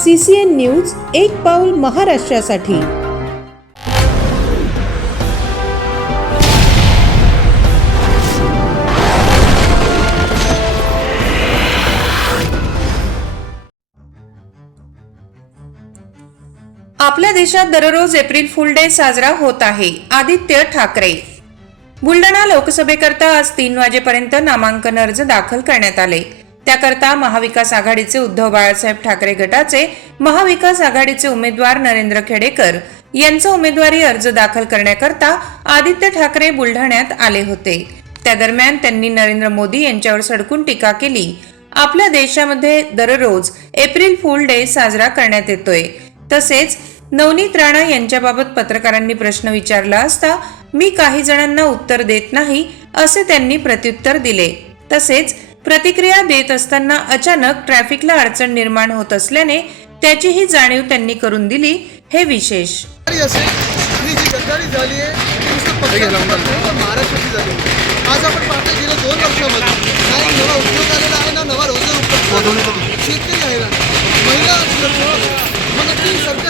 C C N news एक पाऊल महाराष्ट्रासाठी. आपल्या देशात दररोज एप्रिल फुल डे साजरा होत आहे. आदित्य ठाकरे. बुलढाणा लोकसभेकरता आज तीन वाजेपर्यंत नामांकन अर्ज दाखल करण्यात आले. त्याकरता महाविकास आघाडीचे उद्धव बाळासाहेब ठाकरे गटाचे महाविकास आघाडीचे उमेदवार नरेंद्र खेडेकर यांचा उमेदवारी अर्ज दाखल करण्याकरता आदित्य ठाकरे बुलढाण्यात आले होते. त्या दरम्यान त्यांनी नरेंद्र मोदी यांच्यावर सडकून टीका केली. आपल्या देशामध्ये दररोज एप्रिल फुल डे साजरा करण्यात येतोय. तसेच नवनीत राणा यांच्याबाबत पत्रकारांनी प्रश्न विचारला असता मी काही जणांना उत्तर देत नाही असे त्यांनी प्रत्युत्तर दिले. तसेच प्रतिक्रिया देत असताना अचानक ट्रॅफिकला अडचण निर्माण होत असल्याने त्याचीही जाणीव त्यांनी करून दिली. हे विशेष. महाराष्ट्राची. आज आपण पाहतो गेल्या दोन वर्षामध्ये. नवा उद्योग आलेला आहे ना नवा रोजगार उपलब्ध झालेला आहे. शेतकरी आहे ना महिला सुरक्षा मग नक्की सरकार आहे आहे तरी कोणाचं हा प्रश्न पडला.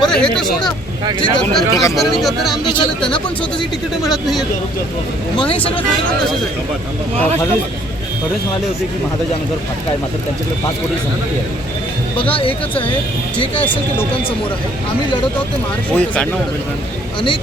बरं हे तर सोडा. जे गद्दार खासदार आणि गद्दार आमदार झाले त्यांना पण स्वतःची तिकीट मिळत नाहीये मग हे सगळं प्रकरण कशाच आहे? फडणवीस म्हणाले होते की महाराज अनुसार फाटका आहे मात्र त्यांच्याकडे पाच कोटी संपत्ती आहे. बघा एकच आहे जे काय असेल ते लोकांसमोर आहे. आम्ही लढत आहोत ते आहोत. अनेक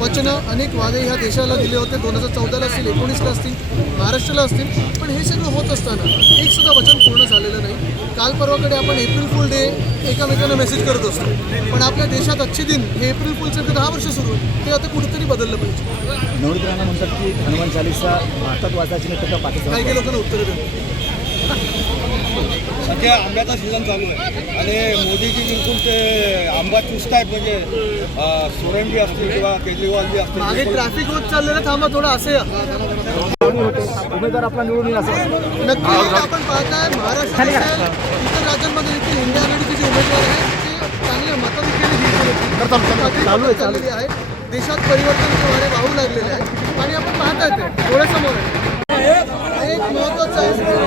वचनं अनेक वादे ह्या देशाला दिले होते. दोन हजार चौदाला असतील एकोणीसला असतील महाराष्ट्राला असतील. पण हे सगळं होत असताना एक सुद्धा वचन पूर्ण झालेलं नाही. काल परवाकडे आपण एप्रिल फुल डे एकामेकांना मेसेज करत असतो. पण आपल्या देशात अच्छे दिन हे एप्रिल फुलचं दहा वर्ष सुरू ते आता कुठेतरी बदललं पाहिजे. नवनीत राणा म्हणतात की हनुमान चालीसा भारतात वाचायची नाही पाकिस्तान काही लोकांना उत्तरं देतात. सध्या आंब्याचा सीझन चालू आहे. आणि मोदीजी जिंकून ते आंबा चुसतायत म्हणजे अं, सोरंगी असतील किंवा केजरीवालजी मागे असतील ट्रॅफिक होत चाललेलं थांबा थोडं असे. उमेदवार आपला निवडून येईल असं नक्की आपण पाहताय महाराष्ट्र इतर राज्यांमध्ये देखील इंडिया आघाडीचे जे उमेदवार आहेत ते चांगल्या मताधिक्याने चालू चाललेली आहे. देशात परिवर्तनाचे वारे वाहू लागलेले आहेत. आणि आपण पाहताय ते डोळ्यासमोर आहे. एक महत्वाचं आहे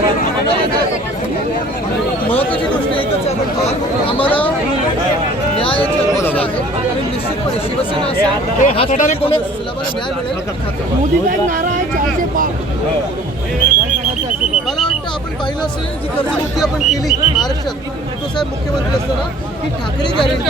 महत्वाची गोष्ट एकच आहे आपण पाहतो आम्हाला न्यायाची अपेक्षा आहे. आणि निश्चितपणे शिवसेना न्याय मिळेल. मला वाटतं आपण पाहिलं असेल जी कर्जमुक्ती आपण केली महाराष्ट्रात तो साहेब मुख्यमंत्री असताना ही ठाकरे गॅरंटी